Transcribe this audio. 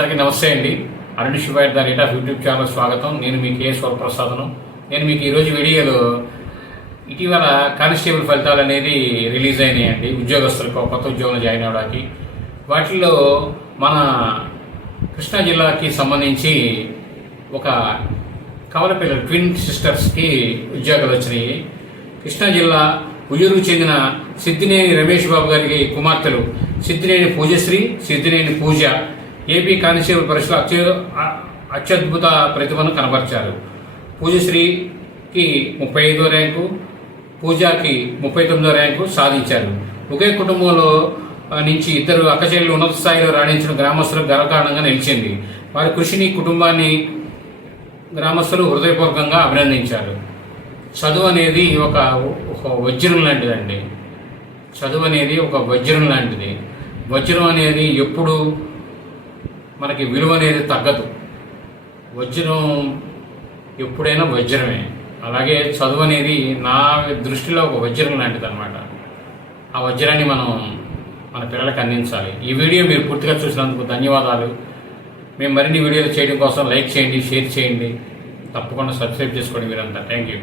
అందరికీ నమస్తే అండి. Arun Shivayar the rate of YouTube channel స్వాగతం. నేను మీ కేఎస్ వరప్రసాదను. నేను మీకు ఈరోజు వీడియోలో ఇటీవల కానిస్టేబుల్ ఫలితాలు అనేది రిలీజ్ అయినాయండి. ఉద్యోగస్తులకు కొత్త ఉద్యోగంలో జాయిన్ అవ్వడానికి వాటిల్లో మన కృష్ణా జిల్లాకి సంబంధించి ఒక కవలపిల్లలు ట్విన్ సిస్టర్స్కి ఉద్యోగాలు వచ్చినాయి. కృష్ణా జిల్లా ఉయ్యూరుకు చెందిన సిద్దినేని రమేష్ బాబు గారికి కుమార్తెలు సిద్దినేని పూజశ్రీ, సిద్దినేని పూజ ఏపీ కానిస్టేబుల్ పరీక్షలో అత్యద్భుత ప్రతిభను కనబరిచారు. పూజశ్రీకి 35వ ర్యాంకు, పూజకి 39వ ర్యాంకు సాధించారు. ఒకే కుటుంబంలో నుంచి ఇద్దరు అక్కచెల్లెలు ఉన్నత స్థాయిలో రాణించిన గ్రామస్తులకు గర్వకారణంగా నిలిచింది. వారి కృషిని, కుటుంబాన్ని గ్రామస్తులు హృదయపూర్వకంగా అభినందించారు. చదువు అనేది ఒక వజ్రం లాంటిదండి. చదువు అనేది ఒక వజ్రం లాంటిది. వజ్రం అనేది ఎప్పుడు మనకి విలువ అనేది తగ్గదు. వజ్రం ఎప్పుడైనా వజ్రమే. అలాగే చదువు అనేది నా దృష్టిలో ఒక వజ్రం లాంటిది అనమాట. ఆ వజ్రాన్ని మనం మన పిల్లలకు అందించాలి. ఈ వీడియో మీరు పూర్తిగా చూసినందుకు ధన్యవాదాలు. మేము మరిన్ని వీడియోలు చేయడం కోసం లైక్ చేయండి, షేర్ చేయండి, తప్పకుండా సబ్స్క్రైబ్ చేసుకోండి మీరంతా. Thank you.